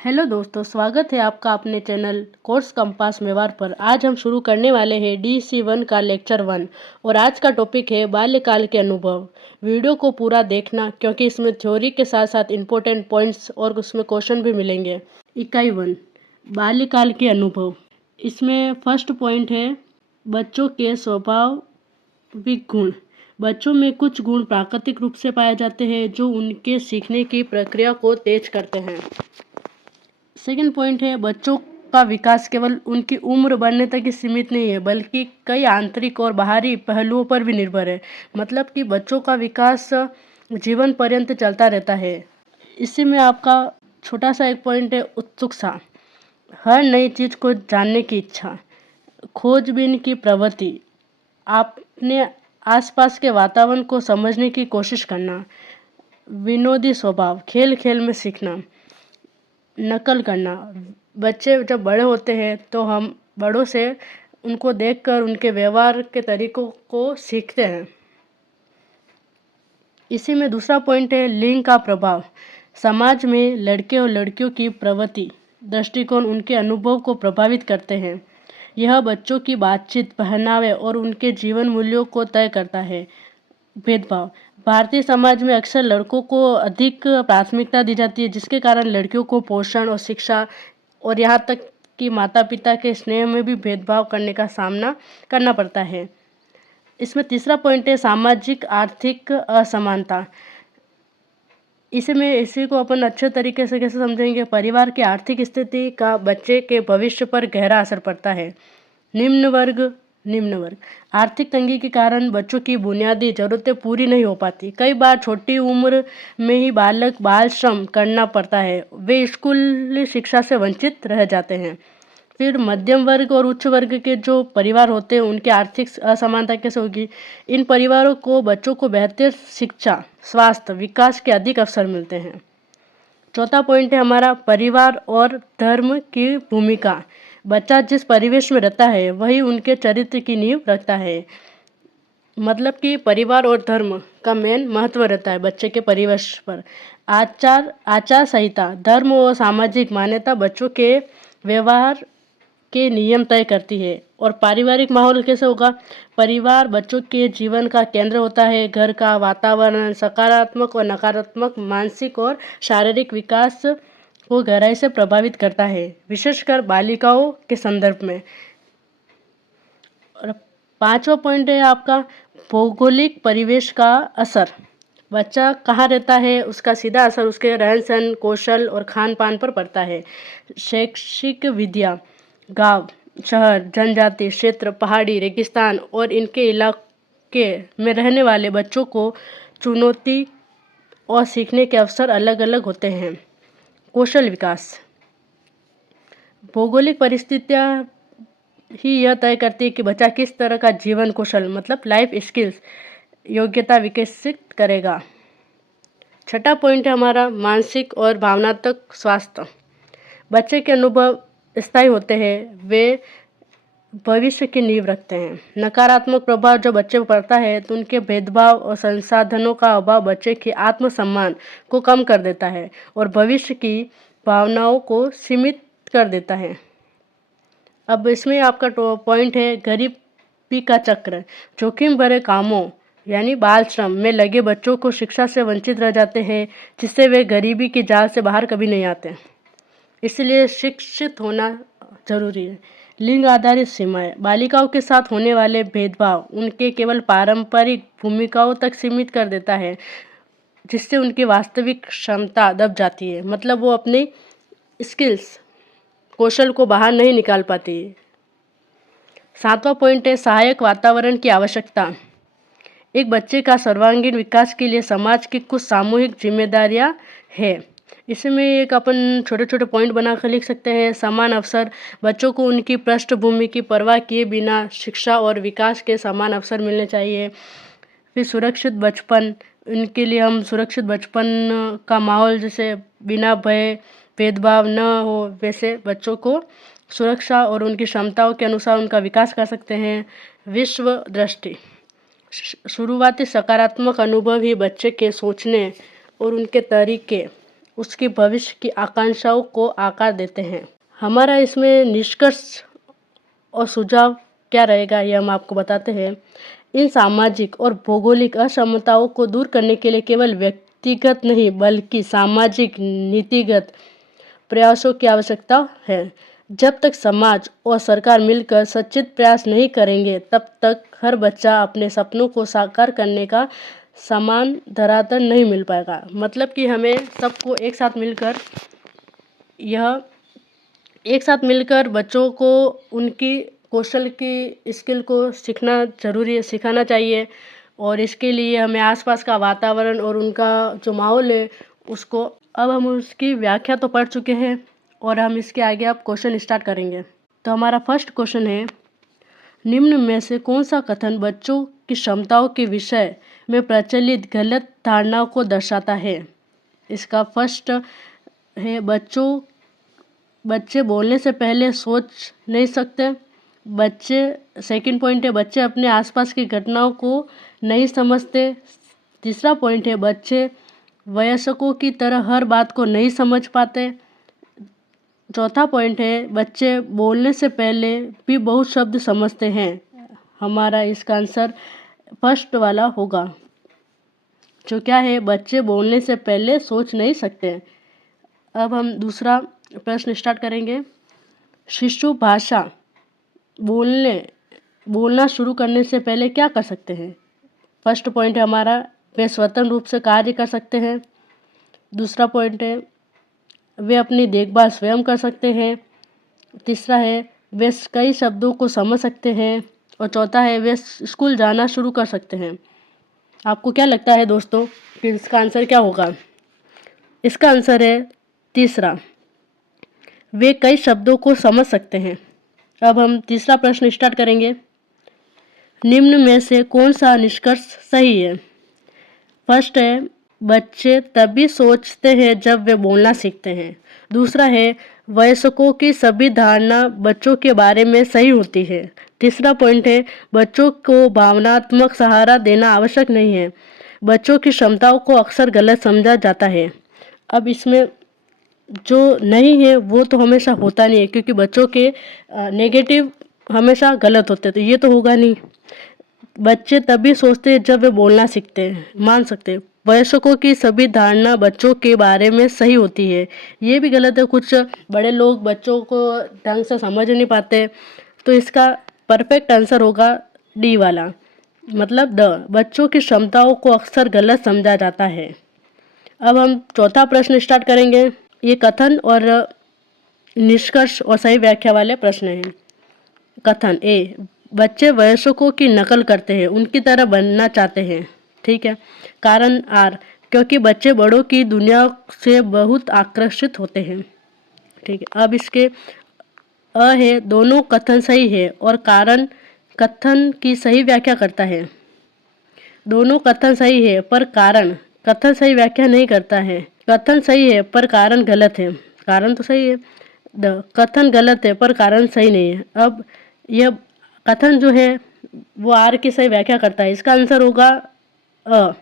Hello दोस्तों, स्वागत है आपका अपने चैनल कोर्स कंपास मेवाड़ पर। आज हम शुरू करने वाले हैं DC1 का लेक्चर 1 और आज का टॉपिक है बाल्यकाल के अनुभव। वीडियो को पूरा देखना क्योंकि इसमें थ्योरी के साथ साथ इम्पोर्टेंट पॉइंट्स और उसमें क्वेश्चन भी मिलेंगे। इकाई 1 बाल्यकाल के अनुभव। इसमें फर्स्ट पॉइंट है बच्चों के स्वाभाविक गुण। बच्चों में कुछ गुण प्राकृतिक रूप से पाए जाते हैं जो उनके सीखने की प्रक्रिया को तेज करते हैं। सेकेंड पॉइंट है बच्चों का विकास केवल उनकी उम्र बढ़ने तक ही सीमित नहीं है बल्कि कई आंतरिक और बाहरी पहलुओं पर भी निर्भर है। मतलब कि बच्चों का विकास जीवन पर्यंत चलता रहता है। इसी में आपका छोटा सा एक पॉइंट है उत्सुकता। हर नई चीज़ को जानने की इच्छा, खोजबीन की प्रवृत्ति, अपने आसपास के वातावरण को समझने की कोशिश करना, विनोदी स्वभाव, खेल खेल में सीखना, नकल करना। बच्चे जब बड़े होते हैं तो हम बड़ों से उनको देखकर उनके व्यवहार के तरीकों को सीखते हैं। इसी में दूसरा पॉइंट है लिंग का प्रभाव। समाज में लड़के और लड़कियों की प्रवृत्ति, दृष्टिकोण उनके अनुभव को प्रभावित करते हैं। यह बच्चों की बातचीत, पहनावे और उनके जीवन मूल्यों को तय करता है। भेदभाव। भारतीय समाज में अक्सर लड़कों को अधिक प्राथमिकता दी जाती है जिसके कारण लड़कियों को पोषण और शिक्षा और यहाँ तक कि माता पिता के स्नेह में भी भेदभाव करने का सामना करना पड़ता है। इसमें तीसरा पॉइंट है सामाजिक आर्थिक असमानता। इसमें इसी को अपन अच्छे तरीके से कैसे समझेंगे। परिवार की आर्थिक स्थिति का बच्चे के भविष्य पर गहरा असर पड़ता है। निम्न वर्ग आर्थिक तंगी के कारण बच्चों की बुनियादी जरूरतें पूरी नहीं हो पाती। कई बार छोटी उम्र में ही बालक बाल श्रम करना पड़ता है। वे स्कूली शिक्षा से वंचित रह जाते हैं। फिर मध्यम वर्ग और उच्च वर्ग के जो परिवार होते हैं उनकी आर्थिक असमानता कैसे होगी। इन परिवारों को बच्चों को बेहतर शिक्षा, स्वास्थ्य, विकास के अधिक अवसर मिलते हैं। चौथा पॉइंट है हमारा परिवार और धर्म की भूमिका। बच्चा जिस परिवेश में रहता है वही उनके चरित्र की नींव रखता है। मतलब कि परिवार और धर्म का मेन महत्व रहता है बच्चे के परिवेश पर। आचार संहिता, धर्म और सामाजिक मान्यता बच्चों के व्यवहार के नियम तय करती है। और पारिवारिक माहौल कैसे होगा। परिवार बच्चों के जीवन का केंद्र होता है। घर का वातावरण सकारात्मक और नकारात्मक मानसिक और शारीरिक विकास को गहराई से प्रभावित करता है, विशेषकर बालिकाओं के संदर्भ में। और पांचवा पॉइंट है आपका भौगोलिक परिवेश का असर। बच्चा कहाँ रहता है उसका सीधा असर उसके रहन सहन, कौशल और खान पान पर पड़ता है। शैक्षिक विद्या, गांव, शहर, जनजाति क्षेत्र, पहाड़ी, रेगिस्तान और इनके इलाके में रहने वाले बच्चों को चुनौती और सीखने के अवसर अलग अलग होते हैं। कौशल विकास, भौगोलिक परिस्थितियाँ ही यह तय करती है कि बच्चा किस तरह का जीवन कौशल मतलब लाइफ स्किल्स योग्यता विकसित करेगा। छठा पॉइंट है हमारा मानसिक और भावनात्मक स्वास्थ्य। बच्चे के अनुभव स्थायी होते हैं, वे भविष्य की नींव रखते हैं। नकारात्मक प्रभाव जो बच्चे पर पड़ता है तो उनके भेदभाव और संसाधनों का अभाव बच्चे के आत्मसम्मान को कम कर देता है और भविष्य की भावनाओं को सीमित कर देता है। अब इसमें आपका पॉइंट है गरीबी का चक्र। जोखिम भरे कामों यानी बाल श्रम में लगे बच्चों को शिक्षा से वंचित रह जाते हैं जिससे वे गरीबी की जाल से बाहर कभी नहीं आते। इसलिए शिक्षित होना जरूरी है। लिंग आधारित सीमाएं, बालिकाओं के साथ होने वाले भेदभाव उनके केवल पारंपरिक भूमिकाओं तक सीमित कर देता है जिससे उनकी वास्तविक क्षमता दब जाती है। मतलब वो अपनी स्किल्स, कौशल को बाहर नहीं निकाल पाती। सातवां पॉइंट है सहायक वातावरण की आवश्यकता। एक बच्चे का सर्वांगीण विकास के लिए समाज की कुछ सामूहिक जिम्मेदारियां हैं। इसमें एक अपन छोटे छोटे पॉइंट बनाकर लिख सकते हैं। समान अवसर, बच्चों को उनकी पृष्ठभूमि की परवाह किए बिना शिक्षा और विकास के समान अवसर मिलने चाहिए। फिर सुरक्षित बचपन, इनके लिए हम सुरक्षित बचपन का माहौल जैसे बिना भय भेदभाव न हो वैसे बच्चों को सुरक्षा और उनकी क्षमताओं के अनुसार उनका विकास कर सकते हैं। विश्व दृष्टि, शुरुआती सकारात्मक अनुभव ही बच्चे के सोचने और उनके तरीके उसके भविष्य की आकांक्षाओं को आकार देते हैं। हमारा इसमें निष्कर्ष और सुझाव क्या रहेगा ये हम आपको बताते हैं। इन सामाजिक और भौगोलिक असमानताओं को दूर करने के लिए केवल व्यक्तिगत नहीं बल्कि सामाजिक नीतिगत प्रयासों की आवश्यकता है। जब तक समाज और सरकार मिलकर सचेत प्रयास नहीं करेंगे तब तक हर बच्चा अपने सपनों को साकार करने का समान धरातल नहीं मिल पाएगा। मतलब कि हमें सबको एक साथ मिलकर बच्चों को उनकी कौशल की स्किल को सीखना ज़रूरी है, सिखाना चाहिए। और इसके लिए हमें आसपास का वातावरण और उनका जो माहौल है उसको, अब हम उसकी व्याख्या तो पढ़ चुके हैं और हम इसके आगे अब क्वेश्चन स्टार्ट करेंगे। तो हमारा फर्स्ट क्वेश्चन है, निम्न में से कौन सा कथन बच्चों की क्षमताओं के विषय में प्रचलित गलत धारणाओं को दर्शाता है। इसका फर्स्ट है, बच्चे बोलने से पहले सोच नहीं सकते। सेकंड पॉइंट है, बच्चे अपने आसपास की घटनाओं को नहीं समझते। तीसरा पॉइंट है, बच्चे वयस्कों की तरह हर बात को नहीं समझ पाते। चौथा पॉइंट है, बच्चे बोलने से पहले भी बहुत शब्द समझते हैं। हमारा इसका आंसर फर्स्ट वाला होगा, जो क्या है, बच्चे बोलने से पहले सोच नहीं सकते। अब हम दूसरा प्रश्न स्टार्ट करेंगे। शिशु भाषा बोलना शुरू करने से पहले क्या कर सकते हैं। फर्स्ट पॉइंट है हमारा, वे स्वतंत्र रूप से कार्य कर सकते हैं। दूसरा पॉइंट है, वे अपनी देखभाल स्वयं कर सकते हैं। तीसरा है, वे कई शब्दों को समझ सकते हैं। और चौथा है, वे स्कूल जाना शुरू कर सकते हैं। आपको क्या लगता है दोस्तों कि इसका आंसर क्या होगा। इसका आंसर है तीसरा, वे कई शब्दों को समझ सकते हैं। अब हम तीसरा प्रश्न स्टार्ट करेंगे। निम्न में से कौन सा निष्कर्ष सही है। फर्स्ट है, बच्चे तभी सोचते हैं जब वे बोलना सीखते हैं। दूसरा है, वयस्कों की सभी धारणा बच्चों के बारे में सही होती है। तीसरा पॉइंट है, बच्चों को भावनात्मक सहारा देना आवश्यक नहीं है। बच्चों की क्षमताओं को अक्सर गलत समझा जाता है। अब इसमें जो नहीं है वो तो हमेशा होता नहीं है, क्योंकि बच्चों के नेगेटिव हमेशा गलत होते हैं, तो ये तो होगा नहीं। बच्चे तभी सोचते हैं जब वे बोलना सीखते हैं, मान सकते हैं। वयस्कों की सभी धारणा बच्चों के बारे में सही होती है, ये भी गलत है। कुछ बड़े लोग बच्चों को ढंग से समझ नहीं पाते, तो इसका परफेक्ट आंसर होगा डी वाला, मतलब द, बच्चों की क्षमताओं को अक्सर गलत समझा जाता है। अब हम चौथा प्रश्न स्टार्ट करेंगे। ये कथन और निष्कर्ष और सही व्याख्या वाले प्रश्न हैं। कथन ए, बच्चे वयस्कों की नकल करते हैं, उनकी तरह बनना चाहते हैं। ठीक है। कारण आर, क्योंकि बच्चे बड़ों की दुनिया से बहुत आकर्षित होते हैं। ठीक है। अब इसके अ है, दोनों कथन सही है और कारण कथन की सही व्याख्या करता है। दोनों कथन सही है पर कारण कथन सही व्याख्या नहीं करता है। कथन सही है पर कारण गलत है। कारण तो सही है, कथन गलत है पर कारण सही नहीं है। अब यह कथन जो है वो आर की सही व्याख्या करता है। इसका आंसर होगा अ,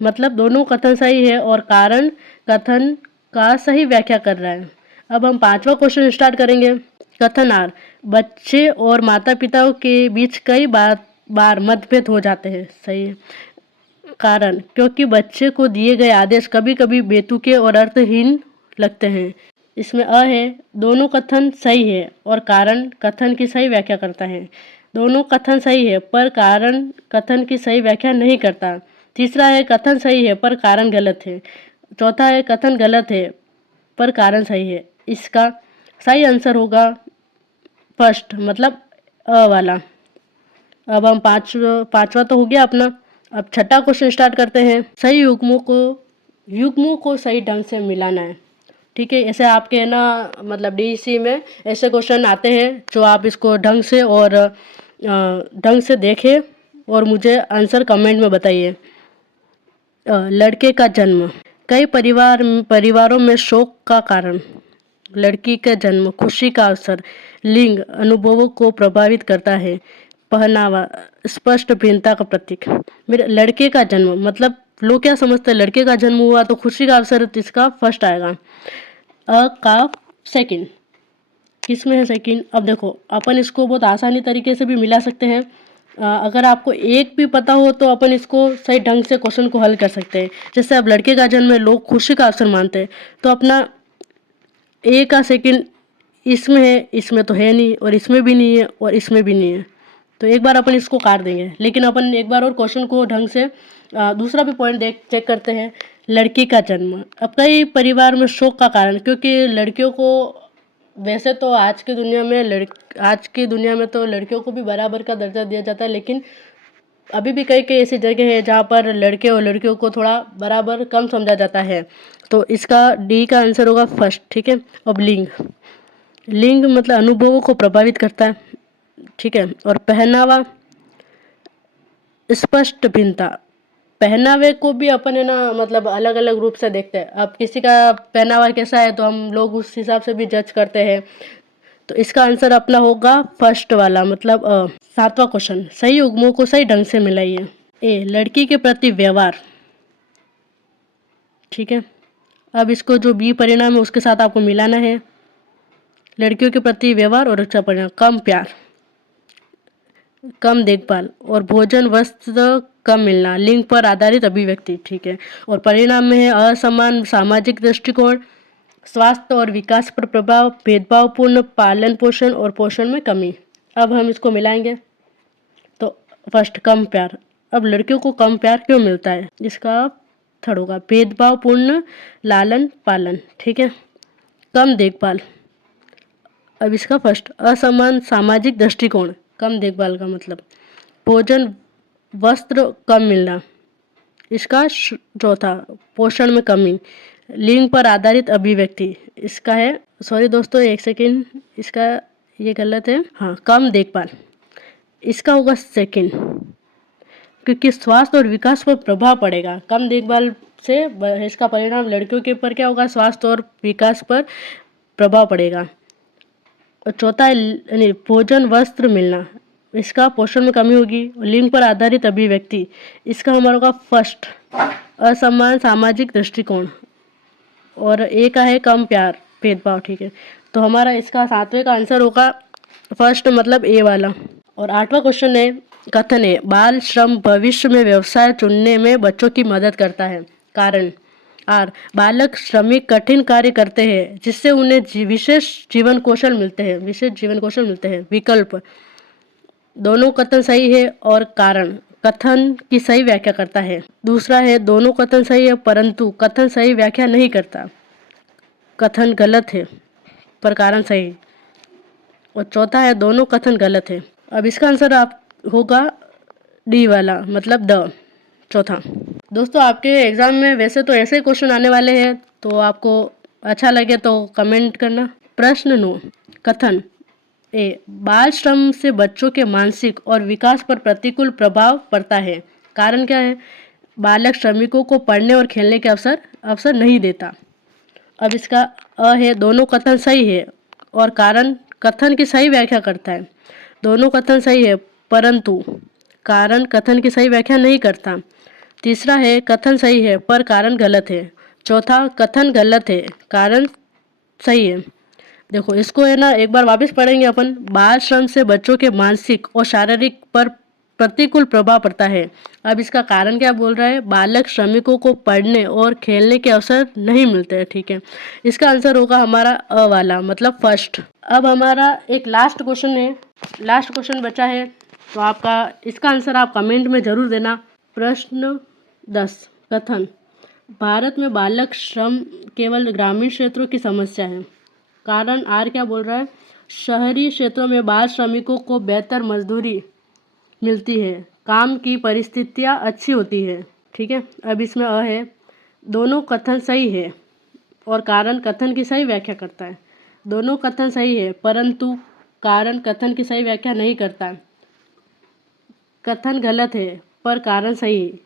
मतलब दोनों कथन सही है और कारण कथन का सही व्याख्या कर रहा है। अब हम पांचवा क्वेश्चन स्टार्ट करेंगे। कथन आर, बच्चे और माता पिता के बीच कई बार मतभेद हो जाते हैं। सही है। कारण, क्योंकि बच्चे को दिए गए आदेश कभी कभी बेतुके और अर्थहीन लगते हैं। इसमें अ है, दोनों कथन सही है और कारण कथन की सही व्याख्या करता है। दोनों कथन सही है पर कारण कथन की सही व्याख्या नहीं करता। तीसरा है, कथन सही है पर कारण गलत है। चौथा है, कथन गलत है पर कारण सही है। इसका सही आंसर होगा फर्स्ट, मतलब अ वाला। अब हम पांचवा तो हो गया अपना। अब छठा क्वेश्चन स्टार्ट करते हैं। सही युग्मों को सही ढंग से मिलाना है। ठीक है। ऐसे आपके ना मतलब डीईसी में ऐसे क्वेश्चन आते हैं जो आप इसको ढंग से देखें और मुझे आंसर कमेंट में बताइए। लड़के का जन्म, कई परिवारों में शोक का कारण। लड़की का जन्म खुशी का अवसर। लिंग अनुभवों को प्रभावित करता है। पहनावा स्पष्ट भिन्नता का प्रतीक। मेरे लड़के का जन्म मतलब लोग क्या समझते हैं, लड़के का जन्म हुआ तो खुशी का अवसर है, तो इसका फर्स्ट आएगा। अ का सेकंड, किस में है सेकंड? अब देखो अपन इसको बहुत आसानी तरीके से भी मिला सकते हैं। अगर आपको एक भी पता हो तो अपन इसको सही ढंग से क्वेश्चन को हल कर सकते हैं। जैसे अब लड़के का जन्म है, लोग खुशी का अवसर मानते हैं, तो अपना ए का सेकंड इसमें है, इसमें तो है नहीं, और इसमें भी नहीं है, और इसमें भी नहीं है, तो एक बार अपन इसको काट देंगे। लेकिन अपन एक बार और क्वेश्चन को ढंग से दूसरा भी पॉइंट देख चेक करते हैं। लड़की का जन्म, अब कई परिवार में शोक का कारण, क्योंकि लड़कियों को वैसे तो आज की दुनिया में तो लड़कियों को भी बराबर का दर्जा दिया जाता है, लेकिन अभी भी कई कई ऐसी जगह है जहाँ पर लड़के और लड़कियों को थोड़ा बराबर कम समझा जाता है। तो इसका डी का आंसर होगा फर्स्ट, ठीक है। अब लिंग मतलब अनुभवों को प्रभावित करता है, ठीक है। और पहनावा, स्पष्ट भिन्नता, पहनावे को भी अपन है ना मतलब अलग अलग रूप से देखते हैं। अब किसी का पहनावा कैसा है तो हम लोग उस हिसाब से भी जज करते हैं। तो इसका आंसर अपना होगा फर्स्ट वाला, मतलब सातवां क्वेश्चन, सही युग्मों को सही ढंग से मिलाइए। ए लड़की के प्रति व्यवहार, ठीक है। अब इसको जो बी परिणाम है उसके साथ आपको मिलाना है। लड़कियों के प्रति व्यवहार और अच्छा परिणाम, कम प्यार, कम देखभाल, और भोजन वस्त्र कम मिलना, लिंग पर आधारित अभिव्यक्ति, ठीक है। और परिणाम में है असमान सामाजिक दृष्टिकोण, स्वास्थ्य और विकास पर प्रभाव, भेदभावपूर्ण पालन पोषण और पोषण में कमी। अब हम इसको मिलाएंगे तो फर्स्ट कम प्यार, अब लड़कियों को कम प्यार क्यों मिलता है, इसका थर्ड होगा भेदभावपूर्ण लालन पालन, ठीक है। कम देखभाल, अब इसका फर्स्ट असमान सामाजिक दृष्टिकोण, कम देखभाल का मतलब भोजन वस्त्र कम मिलना, इसका चौथा पोषण में कमी, लिंग पर आधारित अभिव्यक्ति, इसका है सॉरी दोस्तों एक सेकेंड, इसका ये गलत है, हाँ कम देखभाल, इसका होगा सेकेंड, क्योंकि स्वास्थ्य और विकास पर प्रभाव पड़ेगा। कम देखभाल से इसका परिणाम लड़कियों के ऊपर क्या होगा, स्वास्थ्य और विकास पर प्रभाव पड़ेगा। और चौथा है भोजन वस्त्र मिलना, इसका पोषण में कमी होगी। लिंग पर आधारित अभिव्यक्ति, इसका हमारा होगा फर्स्ट असमान सामाजिक दृष्टिकोण, और ए का है कम प्यार भेदभाव, ठीक है। तो हमारा इसका सातवें का आंसर होगा फर्स्ट मतलब ए वाला। और आठवां क्वेश्चन है कथन है बाल श्रम भविष्य में व्यवसाय चुनने में बच्चों की मदद करता है, कारण आर बालक श्रमिक कठिन कार्य करते हैं जिससे उन्हें विशेष जीवन कौशल मिलते हैं, विकल्प दोनों कथन सही है और कारण कथन की सही व्याख्या करता है। दूसरा है दोनों कथन सही है परंतु कथन सही व्याख्या नहीं करता, कथन गलत है पर कारण सही। और चौथा है दोनों कथन गलत है। अब इसका आंसर आप होगा डी वाला मतलब द चौथा। दोस्तों आपके एग्जाम में वैसे तो ऐसे क्वेश्चन आने वाले हैं, तो आपको अच्छा लगे तो कमेंट करना। प्रश्न 9 कथन ए बाल श्रम से बच्चों के मानसिक और विकास पर प्रतिकूल प्रभाव पड़ता है, कारण क्या है, बालक श्रमिकों को पढ़ने और खेलने के अवसर नहीं देता। अब इसका अ है दोनों कथन सही है और कारण कथन की सही व्याख्या करता है। दोनों कथन सही है परंतु कारण कथन की सही व्याख्या नहीं करता। तीसरा है कथन सही है पर कारण गलत है। चौथा कथन गलत है कारण सही है। देखो इसको है ना एक बार वापस पढ़ेंगे अपन। बाल श्रम से बच्चों के मानसिक और शारीरिक पर प्रतिकूल प्रभाव पड़ता है। अब इसका कारण क्या बोल रहा है, बालक श्रमिकों को पढ़ने और खेलने के अवसर नहीं मिलते हैं, ठीक है। इसका आंसर होगा हमारा अ वाला मतलब फर्स्ट। अब हमारा एक लास्ट क्वेश्चन बचा है, तो आपका इसका आंसर आप कमेंट में जरूर देना। प्रश्न 10 कथन भारत में बालक श्रम केवल ग्रामीण क्षेत्रों की समस्या है, कारण आर क्या बोल रहा है, शहरी क्षेत्रों में बाल श्रमिकों को बेहतर मजदूरी मिलती है, काम की परिस्थितियाँ अच्छी होती है, ठीक है। अब इसमें अ है दोनों कथन सही है और कारण कथन की सही व्याख्या करता है। दोनों कथन सही है परंतु कारण कथन की सही व्याख्या नहीं करता। कथन गलत है पर कारण सही है।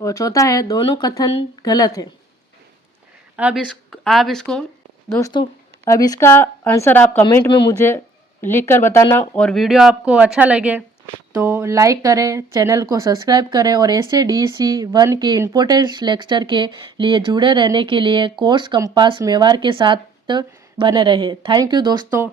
और चौथा है दोनों कथन गलत है। अब इसको दोस्तों अब इसका आंसर आप कमेंट में मुझे लिख कर बताना, और वीडियो आपको अच्छा लगे तो लाइक करें, चैनल को सब्सक्राइब करें और ऐसे DC1 के इम्पोर्टेंट लेक्चर के लिए जुड़े रहने के लिए कोर्स कंपास मेवाड़ के साथ बने रहे। थैंक यू दोस्तों।